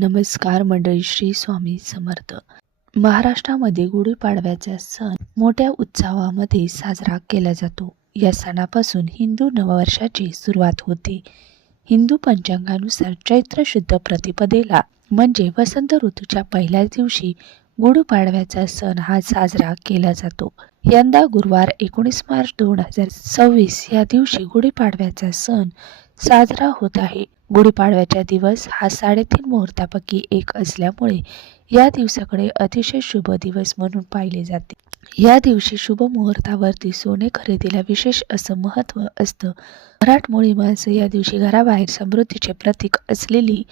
नमस्कार मंडळी, श्री स्वामी समर्थ. महाराष्ट्रामध्ये गुढीपाडव्याचा सण मोठ्या उत्सवामध्ये साजरा केला जातो. या सणापासून हिंदू नववर्षाची सुरुवात होते. हिंदू पंचांगानुसार चैत्र शुद्ध प्रतिपदेला म्हणजे वसंत ऋतूच्या पहिल्याच दिवशी गुढीपाडव्याचा सण हा साजरा केला जातो. यंदा गुरुवार 19 मार्च 2026 या दिवशी गुढीपाडव्याचा सण साजरा होत आहे. गुढीपाडव्याचा दिवस हा 3.5 मुहूर्तापैकी एक असल्यामुळे या दिवसाकडे अतिशय शुभ दिवस म्हणून पाहिले जाते. या दिवशी शुभ मुहूर्तावरती सोने खरेदीला विशेष असं महत्त्व असतं. मराठमोळी माणसं या दिवशी घराबाहेर समृद्धीचे प्रतीक असलेली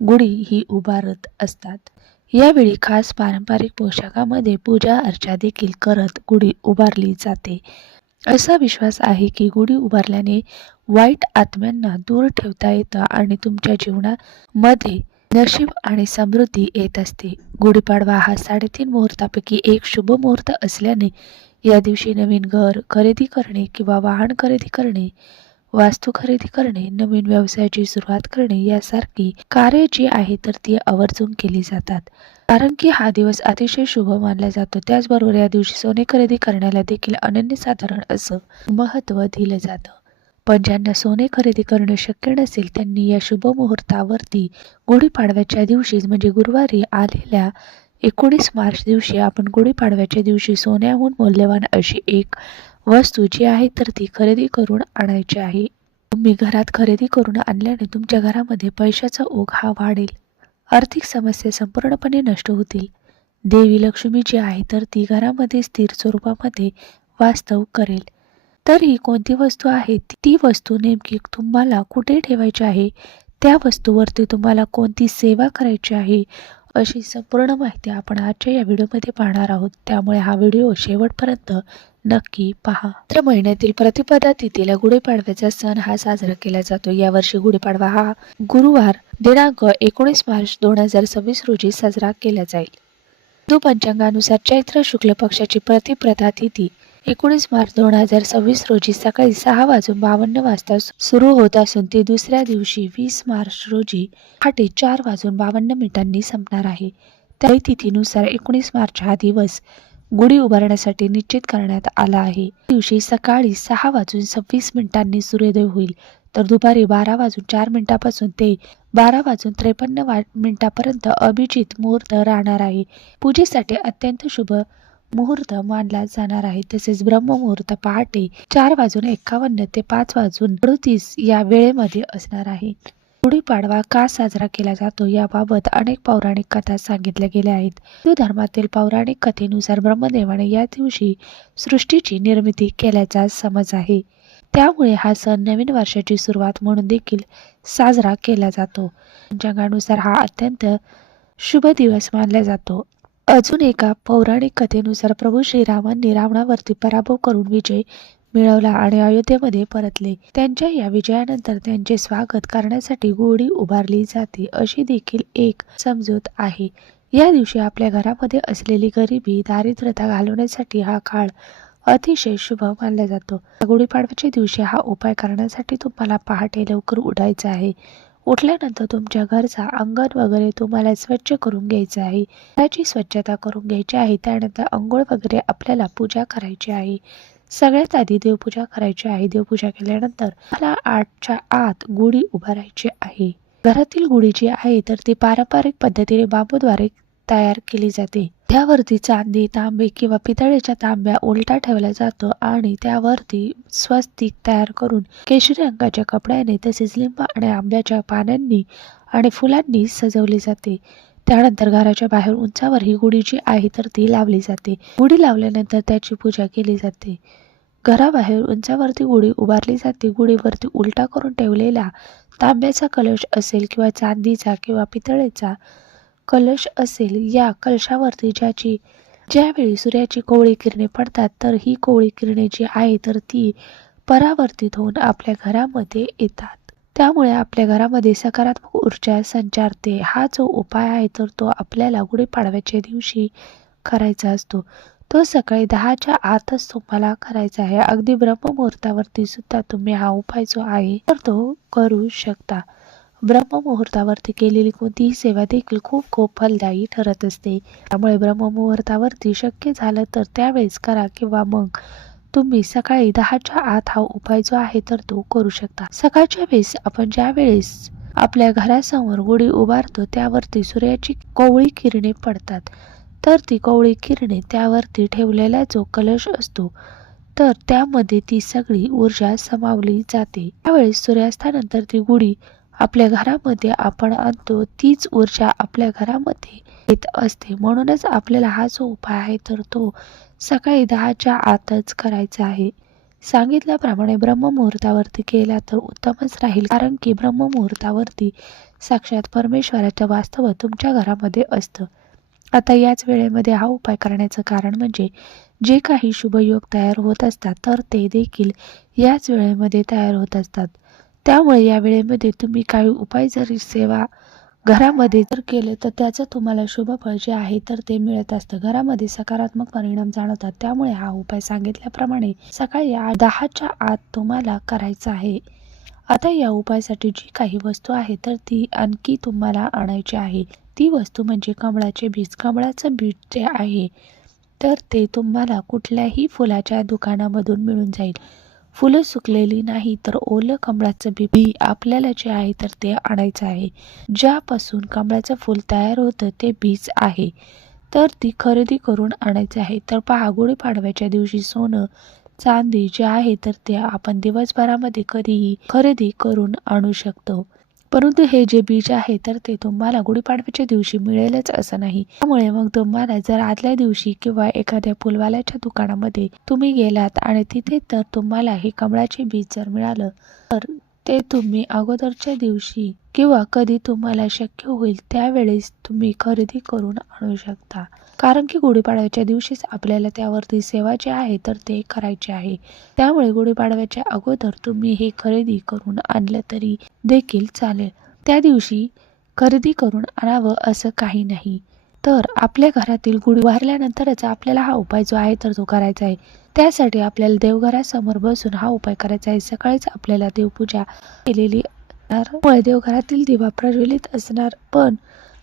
गुढी ही उभारत असतात. यावेळी खास पारंपरिक पोशाखामध्ये पूजा अर्चा देखील करत गुढी उभारली जाते. असा विश्वास आहे की गुढी उभारल्याने वाईट आत्म्यांना दूर ठेवता येतं आणि तुमच्या जीवनामध्ये नशीब आणि समृद्धी येत असते. गुढीपाडवा हा 3.5 मुहूर्तापैकी एक शुभ मुहूर्त असल्याने या दिवशी नवीन घर खरेदी करणे किंवा वाहन खरेदी करणे, वास्तू खरेदी करणे, नवीन व्यवसायाची सुरुवात करणे यासारखी कार्य जी आहे तर ती आवर्जून केली जातात. कारण की हा दिवस अतिशय शुभ मानला जातो. त्याचबरोबर या दिवशी सोने खरेदी करण्याला देखील अनन्यसाधारण असं महत्त्व दिलं जातं. पण ज्यांना सोने खरेदी करणं शक्य नसेल त्यांनी या शुभ मुहूर्तावरती गुढीपाडव्याच्या दिवशी म्हणजे गुरुवारी आलेल्या 19 मार्च दिवशी आपण गुढीपाडव्याच्या दिवशी सोन्याहून मौल्यवान अशी एक वस्तू जी आहे तर ती खरेदी करून आणायची आहे. तुम्ही घरात खरेदी करून आणल्याने तुमच्या घरामध्ये पैशाचा ओघ हा वाढेल. आर्थिक समस्या संपूर्णपणे नष्ट होतील. देवी लक्ष्मी जी आहे तर ती घरामध्ये स्थिर स्वरूपामध्ये वास्तव करेल. तर ही कोणती वस्तू आहे, ती वस्तू नेमकी तुम्हाला कुठे ठेवायची आहे, त्या वस्तूवरती तुम्हाला कोणती सेवा करायची आहे, अशी संपूर्ण माहिती आपण आजच्या या व्हिडिओमध्ये पाहणार आहोत. त्यामुळे हा व्हिडिओ शेवटपर्यंत नक्की पहा. चैत्र महिन्यातील प्रतिपदा तिथीला गुढीपाडव्याचा सण हा साजरा केला जातो. यावर्षी गुढीपाडवा हा गुरुवार दिनांक 19 मार्च 2026 रोजी साजरा केला जाईल. हिंदू पंचांगानुसार चैत्र शुक्ल पक्षाची प्रतिपदा तिथी 19 मार्च 2026 रोजी सकाळी 6:52 वाजता सुरू होत असून ती दुसऱ्या दिवशी 20 मार्च रोजी पहाटे 4:52 संपणार आहे. त्या तिथीनुसार 19 मार्च हा दिवस गुढी उभारण्यासाठी निश्चित करण्यात आला आहे. दिवशी सकाळी 6:26 सूर्योदय होईल, तर दुपारी 12:04 पासून ते 12:53 पर्यंत अभिजित मुहूर्त राहणार आहे. पूजेसाठी अत्यंत शुभ मुहूर्त मानला जाणार आहे. तसेच ब्रह्ममुहूर्त पहाटे 4:51 ते 5:38 या वेळेमध्ये असणार आहे. गुढीपाडवा का साजरा केला जातो याबाबत अनेक पौराणिक कथा सांगितल्या गेल्या आहेत. हिंदू धर्मातील पौराणिक कथेनुसार ब्रह्मदेवाने या दिवशी सृष्टीची निर्मिती केल्याचा समज आहे. त्यामुळे हा सण नवीन वर्षाची सुरुवात म्हणून देखील साजरा केला जातो. पंचांगानुसार हा अत्यंत शुभ दिवस मानला जातो. अजून एका पौराणिक कथेनुसार प्रभू श्रीरामांनी रावणावरती पराभव करून विजय मिळवला आणि अयोध्येमध्ये परतले. त्यांच्या या विजयानंतर त्यांचे स्वागत करण्यासाठी गुढी उभारली जाते, अशी देखील एक समजूत आहे. या दिवशी आपल्या घरामध्ये असलेली गरिबी, दारिद्र्यता घालवण्यासाठी हा काळ अतिशय शुभ मानला जातो. गुढीपाडव्याच्या दिवशी हा उपाय करण्यासाठी तुम्हाला पहाटे लवकर उठायचं आहे. उठल्यानंतर तुमच्या घरचा अंगण वगैरे तुम्हाला स्वच्छ करून घ्यायचं आहे. घराची स्वच्छता करून घ्यायची आहे. त्यानंतर अंघोळ वगैरे आपल्याला पूजा करायची आहे. सगळ्यात आधी देवपूजा करायची आहे. देवपूजा केल्यानंतर मला 8च्या आत गुढी उभारायची आहे. घरातील गुढी जी आहे तर ती पारंपरिक पद्धतीने बांबूद्वारे तयार केली जाते. त्यावरती चांदी, तांबे किंवा पितळेच्या तांब्या उलटा ठेवला जातो आणि त्यावरती स्वस्तिक तयार करून केशरी रंगाच्या कपड्याने तसेच लिंब आणि आंब्याच्या पानांनी आणि फुलांनी सजवली जाते. त्यानंतर घराच्या बाहेर उंचावर ही गुढी जी आहे तर ती लावली जाते. गुढी लावल्यानंतर त्याची पूजा केली जाते. घराबाहेर उंचावरती गुढी उभारली जाते. गुढीवरती उलटा करून ठेवलेला तांब्याचा कलश असेल किंवा चांदीचा किंवा पितळेचा कलश असेल, या कलशावरती ज्यावेळी सूर्याची कोवळी किरणे पडतात तर ही कोवळी किरणे जी आहे तर ती परावर्तित होऊन आपल्या घरामध्ये येतात. त्यामुळे आपल्या घरामध्ये सकारात्मक ऊर्जा संचारते. हा जो उपाय आहे तर तो आपल्याला गुढीपाडव्याच्या दिवशी करायचा असतो. तो सकाळी 10च्या आतच तुम्हाला करायचा आहे. अगदी ब्रह्ममुहूर्तावरती सुद्धा तुम्ही हा उपाय जो आहे तर तो करू शकता. ब्रह्ममुहूर्तावरती केलेली कोणतीही सेवा देखील खूप खूप फलदायी ठरत असते. त्यामुळे ब्रह्ममुहूर्तावरती शक्य झालं तर त्यावेळेस करा किंवा मग तुम्ही सकाळी 10च्या आत हा उपाय जो आहे तर तो करू शकता. सकाळच्या वेळेस आपण ज्या वेळेस आपल्या घरासमोर गुढी उभारतो त्यावरती सूर्याची कोवळी किरणे पडतात. तर ती कोवळी किरणे त्यावरती ठेवलेला जो कलश असतो तर त्यामध्ये ती सगळी ऊर्जा समावली जाते. त्यावेळेस सूर्यास्तानंतर ती गुढी आपल्या घरामध्ये आपण आणतो, तीच ऊर्जा आपल्या घरामध्ये येत असते. म्हणूनच आपल्याला हा जो उपाय आहे तर तो सकाळी 10च्या आतच करायचा आहे. सांगितल्याप्रमाणे ब्रह्ममुहूर्तावरती केला तर उत्तमच राहील, कारण की ब्रह्ममुहूर्तावरती साक्षात परमेश्वराचं वास्तव तुमच्या घरामध्ये असतं. आता याच वेळेमध्ये हा उपाय करण्याचं कारण म्हणजे जे काही शुभयोग तयार होत असतात तर ते देखील याच वेळेमध्ये तयार होत असतात. त्यामुळे या वेळेमध्ये तुम्ही काही उपाय जरी सेवा घरामध्ये जर केले तर त्याचं तुम्हाला शुभ फळ जे आहे तर ते मिळत असतं. घरामध्ये सकारात्मक परिणाम जाणवतात. त्यामुळे हा उपाय सांगितल्याप्रमाणे सकाळी 10च्या आत तुम्हाला करायचा आहे. आता या उपायासाठी जी काही वस्तू आहे तर ती आणखी तुम्हाला आणायची आहे. ती वस्तू म्हणजे कमळाचे बीज. कमळाचं बीज जे आहे तर ते तुम्हाला कुठल्याही फुलाच्या दुकानामधून मिळून जाईल. फुलं सुकलेली नाही तर ओलं कमळाचं बी आपल्याला जे आहे तर ते आणायचं आहे. ज्यापासून कमळाचं फूल तयार होतं ते बीज आहे तर ती खरेदी करून आणायचं आहे. तर पहा, गुढीपाडव्याच्या दिवशी सोनं चांदी जे आहे तर ते आपण दिवसभरामध्ये कधीही खरेदी करून आणू शकतो. परंतु हे जे बीज आहे तर ते तुम्हाला गुढीपाडव्याच्या दिवशी मिळेलच असं नाही. त्यामुळे मग तुम्हाला जर आदल्या दिवशी किंवा एखाद्या फुलवाल्याच्या दुकानामध्ये तुम्ही गेलात आणि तिथे तर तुम्हाला हे कमळाचे बीज जर मिळालं तर ते तुम्ही अगोदरच्या दिवशी किंवा कधी तुम्हाला शक्य होईल त्यावेळेस तुम्ही खरेदी करून आणू शकता. कारण की गुढीपाडव्याच्या दिवशीच आपल्याला त्यावरती सेवा जी आहे तर ते करायचे आहे. त्यामुळे गुढीपाडव्याच्या अगोदर तुम्ही हे खरेदी करून आणलं तरी देखील चालेल. त्या दिवशी खरेदी करून आणावं असं काही नाही. तर आपल्या घरातील गुढी उभारल्यानंतरच आपल्याला हा उपाय जो आहे तर तो करायचा आहे. त्यासाठी आपल्याला देवघरासमोर बसून हा उपाय करायचा आहे. सकाळीच आपल्याला देवपूजा केलेली असणार, देवघरातील दिवा प्रज्वलित असणार, पण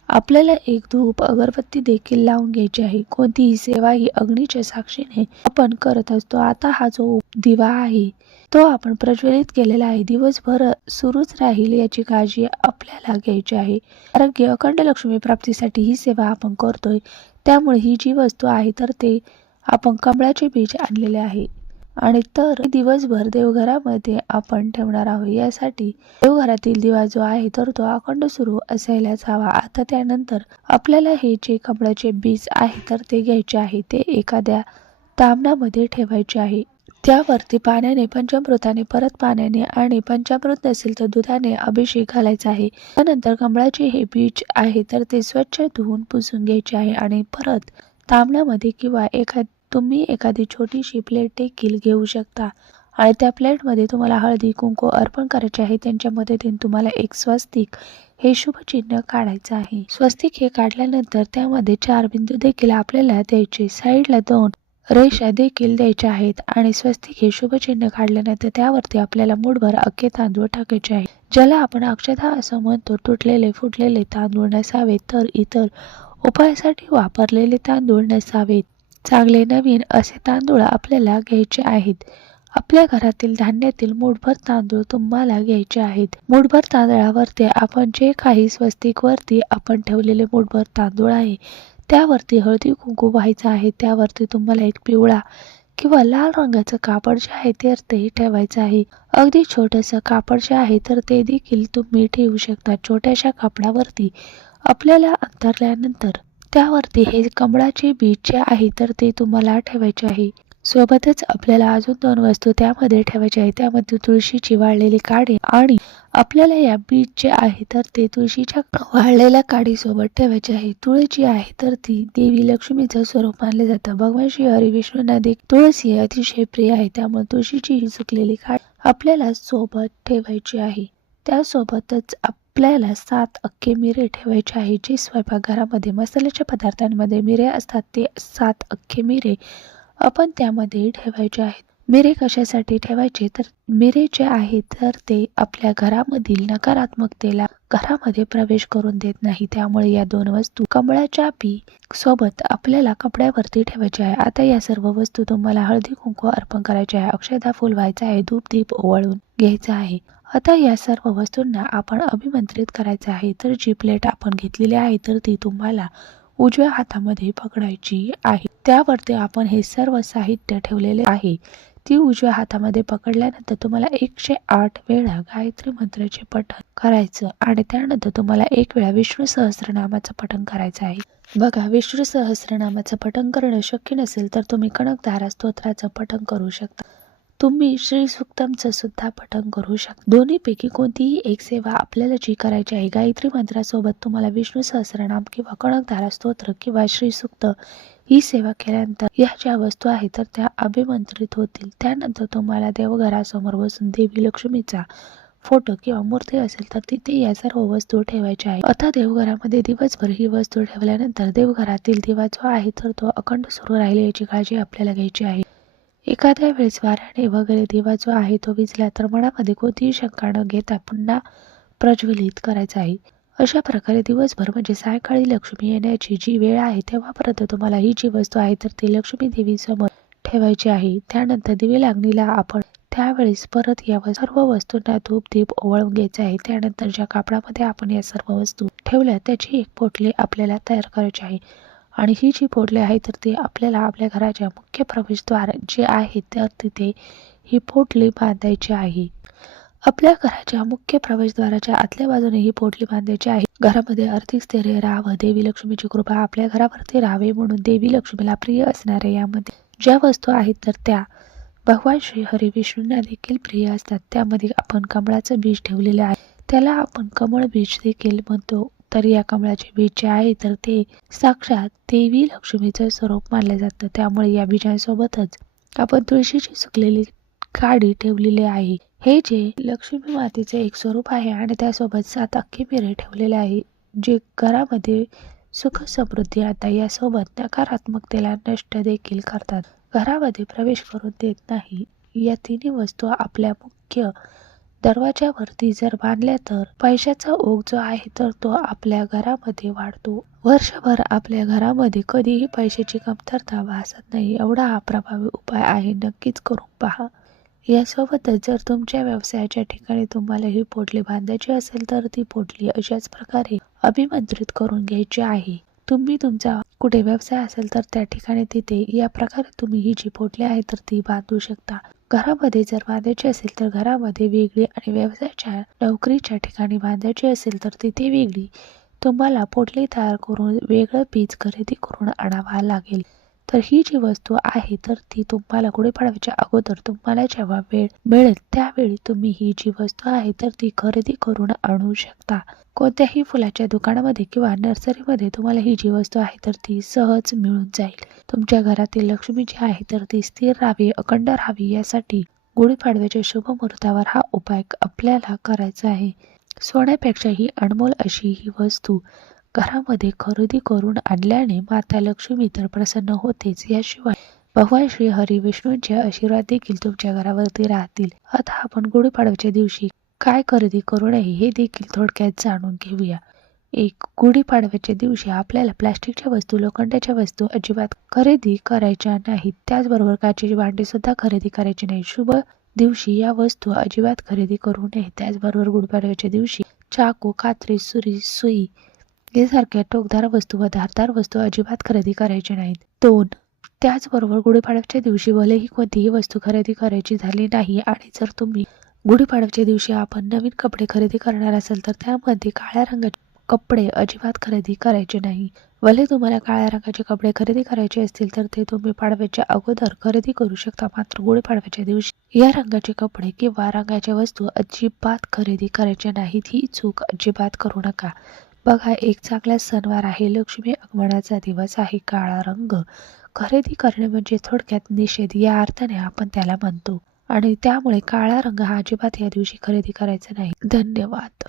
आपल्याला एक धूप अगरबत्ती देखील लावून घ्यायची आहे. कोणतीही सेवा ही अग्नीच्या साक्षीने आपण करत असतो. आता हा जो दिवा आहे तो आपण प्रज्वलित केलेला आहे, दिवसभर सुरूच राहील याची काळजी आपल्याला घ्यायची आहे. कारण की अखंड लक्ष्मी प्राप्तीसाठी ही सेवा आपण करतोय. त्यामुळे ही जी वस्तू आहे तर ते आपण कमळाचे बीज आणलेले आहे आणि तर दिवसभर देवघरामध्ये आपण ठेवणार आहोत. यासाठी देवघरातील दिवा जो आहे तर तो अखंड सुरू असायलाच हवा. आता त्यानंतर आपल्याला हे जे कमळाचे बीज आहे तर ते घ्यायचे आहे, ते एखाद्या तांब्यामध्ये ठेवायचे आहे. त्यावरती पाण्याने, पंचामृताने, परत पाण्याने आणि पंचामृत नसेल तर दुधाने अभिषेक घालायचा आहे. त्यानंतर कमळाचे हे बीज आहे तर ते स्वच्छ धुवून पुसून घ्यायचे आहे आणि परत तांब्यामध्ये किंवा तुम्ही एखादी छोटीशी प्लेट देखील घेऊ शकता आणि त्या प्लेटमध्ये तुम्हाला हळदी कुंकू अर्पण करायचे आहे. त्यांच्या मदतीने तुम्हाला एक स्वस्तिक हे शुभ चिन्ह काढायचं आहे. स्वस्तिक हे काढल्यानंतर त्यामध्ये 4 बिंदू देखील आपल्याला द्यायचे. साईडला 2 रेषा देखील द्यायच्या आहेत आणि स्वस्तिक हे शुभ चिन्ह काढल्यानंतर त्यावरती आपल्याला मूठभर अख्खे तांदूळ टाकायचे आहे, ज्याला आपण अक्षता असं म्हणतो. तुटलेले फुटलेले तांदूळ नसावेत, तर इतर उपायासाठी वापरलेले तांदूळ नसावेत. चांगले नवीन असे तांदूळ आपल्याला घ्यायचे आहेत. आपल्या घरातील धान्यातील मूठभर तांदूळ तुम्हाला घ्यायचे आहेत. मूठभर तांदळावरती आपण जे काही स्वस्तिक वरती आपण ठेवलेले मूठभर तांदूळ आहे त्यावरती हळदी कुंकू व्हायचं आहे. त्यावरती तुम्हाला एक पिवळा किंवा लाल रंगाचं कापड जे आहे तर ते ठेवायचं आहे. अगदी छोटंसं कापड जे आहे तर ते देखील तुम्ही ठेवू शकता. छोट्याशा कापडावरती आपल्याला अंतरल्यानंतर त्यावरती हे कमळाचे बीज जे आहे तर ते तुम्हाला ठेवायचे आहे. सोबतच आपल्याला अजून 2 वस्तू त्यामध्ये ठेवायच्या आहेत. त्यामध्ये तुळशीची वाळलेली काडी आणि आपल्याला या बीज जे आहे तर ते तुळशीच्या वाळलेल्या काडीसोबत ठेवायचे आहे. तुळशी आहे तर ती देवी लक्ष्मीचं स्वरूप मानले जातं. भगवान श्री हरी विष्णूंना देखील तुळशी अतिशय प्रिय आहे. त्यामुळे तुळशीची ही सुकलेली काडी आपल्याला सोबत ठेवायची आहे. त्यासोबतच आपल्याला 7 अख्खे मिरे ठेवायचे आहे. जे स्वयंपाकघरामध्ये मसाल्याच्या पदार्थांमध्ये मिरे असतात ते 7 अख्खे मिरे आपण त्यामध्ये ठेवायचे आहेत. मिरे कशासाठी ठेवायचे, तर मिरे जे आहे तर ते आपल्या घरामधील नकारात्मकतेला घरामध्ये प्रवेश करून देत नाही. त्यामुळे या 2 वस्तू कमळाच्या बी सोबत आपल्याला कपड्यावरती ठेवायचे आहे. आता या सर्व वस्तू तुम्हाला हळदी कुंकू अर्पण करायचे आहे, अक्षदा फूल व्हायचं आहे, धूप दीप ओवाळून घ्यायचं आहे. आता या सर्व वस्तूंना आपण अभिमंत्रित करायचं आहे. तर जी प्लेट आपण घेतलेली आहे तर ती तुम्हाला उजव्या हातामध्ये पकडायची आहे. त्यावरती आपण हे सर्व साहित्य ठेवलेले आहे. ती उजव्या हातामध्ये पकडल्यानंतर तुम्हाला 108 वेळा गायत्री मंत्राचे पठण करायचं आणि त्यानंतर तुम्हाला 1 वेळा विष्णू सहस्त्रनामाचं पठण करायचं आहे. बघा, विष्णू सहस्त्रनामाचं पठण करणं शक्य नसेल तर तुम्ही कनकधारा स्तोत्राचं पठण करू शकता. तुम्ही श्री सूक्तमचं सुद्धा पठण करू शकता. दोन्हीपैकी कोणतीही एक सेवा आपल्याला जी करायची आहे. गायत्री मंत्रासोबत तुम्हाला विष्णू सहस्त्रनाम किंवा कनकधारा स्तोत्र किंवा श्री सूक्त ही सेवा केल्यानंतर या ज्या वस्तू आहेत तर त्या अभिमंत्रित होतील. त्यानंतर तुम्हाला देवघरासमोर बसून देवी लक्ष्मीचा फोटो किंवा मूर्ती असेल तर तिथे या सर्व वस्तू ठेवायच्या आहेत. आता देवघरामध्ये दिवसभर ही वस्तू ठेवल्यानंतर देवघरातील दिवा जो आहे तर तो अखंड सुरू राहील याची काळजी आपल्याला घ्यायची आहे. एखाद्या वेळेस वाऱ्याने वगैरे दिवा जो आहे तो विझला तर मनामध्ये कोणतीही शंका न घेता पुन्हा प्रज्वलित करायचा आहे. अशा प्रकारे दिवसभर म्हणजे सायंकाळी लक्ष्मी येण्याची जी वेळ आहे तेव्हापर्यंत तुम्हाला ही जी वस्तू आहे तर ती लक्ष्मी देवी समोर ठेवायची आहे. त्यानंतर दिवे लागणीला आपण त्यावेळेस परत या सर्व वस्तूंना धूप दीप ओवाळून घ्यायचा आहे. त्यानंतर ज्या कापडामध्ये आपण या सर्व वस्तू ठेवल्या त्याची एक पोटली आपल्याला तयार करायची आहे आणि ही जी पोटली आहे तर ती आपल्याला आपल्या घराच्या मुख्य प्रवेशद्वार जे आहे तर तिथे ही पोटली बांधायची आहे. आपल्या घराच्या मुख्य प्रवेशद्वाराच्या आतल्या बाजूने ही पोटली बांधायची आहे. घरामध्ये आर्थिक स्थैर्य राहावं, देवी लक्ष्मीची कृपा आपल्या घरावरती राहावे म्हणून देवी लक्ष्मीला प्रिय असणाऱ्या यामध्ये ज्या वस्तू आहेत तर त्या भगवान श्री हरी विष्णूंना देखील प्रिय असतात. त्यामध्ये आपण कमळाचं बीज ठेवलेलं आहे, त्याला आपण कमळ बीज देखील म्हणतो. तर या कमळाचे बीज जे आहे तर ते साक्षात देवी लक्ष्मीचं स्वरूप मानले जातं. त्यामुळे या बीजांसोबतच आपण तुळशीची सुकलेली काडी ठेवलेली आहे. हे जे लक्ष्मी मातेचे एक स्वरूप आहे आणि त्यासोबत 7 अख्खे मिरे ठेवलेले आहे जे घरामध्ये सुख समृद्धी आता यासोबत नकारात्मकतेला नष्ट देखील करतात, घरामध्ये प्रवेश करून देत नाही. या तिन्ही वस्तू आपल्या मुख्य दरवाजावरती जर बांधल्या तर पैशाचा ओघ जो आहे तर तो आपल्या घरामध्ये वाढतो. वर्षभर आपल्या घरामध्ये कधीही पैशाची कमतरता भासत नाही. एवढा हा प्रभावी उपाय आहे, नक्कीच करून पहा. यासोबतच जर तुमच्या व्यवसायाच्या ठिकाणी तुम्हाला ही पोटली बांधायची असेल तर ती पोटली अशाच प्रकारे अभिमंत्रित करून घ्यायची आहे. तुम्ही तुमचा कुठे व्यवसाय असेल तर त्या ठिकाणी तिथे या प्रकारे तुम्ही ही जी पोटली आहे तर ती बांधू शकता. घरामध्ये जर बांधायची असेल तर घरामध्ये वेगळी आणि व्यवसायाच्या नोकरीच्या ठिकाणी बांधायची असेल तर तिथे वेगळी तुम्हाला पोटली तयार करून वेगळं बीज खरेदी करून आणावा लागेल. तर ही जी वस्तू आहे तर ती तुम्हाला गुढीपाडव्याच्या अगोदर तुम्हाला जेव्हा वेळ मिळेल त्यावेळी तुम्ही ही जी वस्तू आहे तर ती खरेदी करून आणू शकता. कोणत्याही फुलाच्या दुकानामध्ये किंवा नर्सरीमध्ये तुम्हाला ही जी वस्तू आहे तर ती सहज मिळून जाईल. तुमच्या घरातील लक्ष्मी जी आहे तर ती स्थिर राहावी, अखंड राहावी यासाठी गुढीपाडव्याच्या शुभ मुहूर्तावर हा उपाय आपल्याला करायचा आहे. सोन्यापेक्षा ही अनमोल अशी ही वस्तू घरामध्ये खरेदी करून आणल्याने माता लक्ष्मी तर प्रसन्न होतेच, याशिवाय भगवान श्री हरी विष्णूंचे आशीर्वाद देखील तुमच्या घरावरती राहतील. आता आपण गुढीपाडव्याच्या दिवशी काय खरेदी करू नये हे देखील थोडक्यात जाणून घेऊया. गुढीपाडव्याच्या दिवशी आपल्याला प्लास्टिकच्या वस्तू, लोखंडाच्या वस्तू अजिबात खरेदी करायच्या नाहीत. त्याचबरोबर काचेची भांडी सुद्धा खरेदी करायची नाही. शुभ दिवशी या वस्तू अजिबात खरेदी करू नये. त्याचबरोबर गुढीपाडव्याच्या दिवशी चाकू, कात्री, सुई यासारख्या टोकदार वस्तू व धारदार वस्तू अजिबात खरेदी करायची नाहीत. 2. त्याचबरोबर गुढीपाडव्याच्या दिवशी भलेही कोणतीही वस्तू खरेदी करायची झाली नाही आणि जर तुम्ही गुढीपाडव्याच्या दिवशी आपण नवीन कपडे खरेदी करणार असेल तर त्यामध्ये काळ्या रंगाचे कपडे अजिबात खरेदी करायचे नाही. भले तुम्हाला काळ्या रंगाचे कपडे खरेदी करायचे असतील तर ते तुम्ही पाडव्याच्या अगोदर खरेदी करू शकता. मात्र गुढीपाडव्याच्या दिवशी या रंगाचे कपडे किंवा रंगाच्या वस्तू अजिबात खरेदी करायच्या नाहीत. ही चूक अजिबात करू नका. बघा, एक चांगला सणवार आहे, लक्ष्मी आगमनाचा दिवस आहे. काळा रंग खरेदी करणे म्हणजे थोडक्यात निषेध या अर्थाने आपण त्याला म्हणतो आणि त्यामुळे काळा रंग हा अजिबात या दिवशी खरेदी करायचा नाही. धन्यवाद.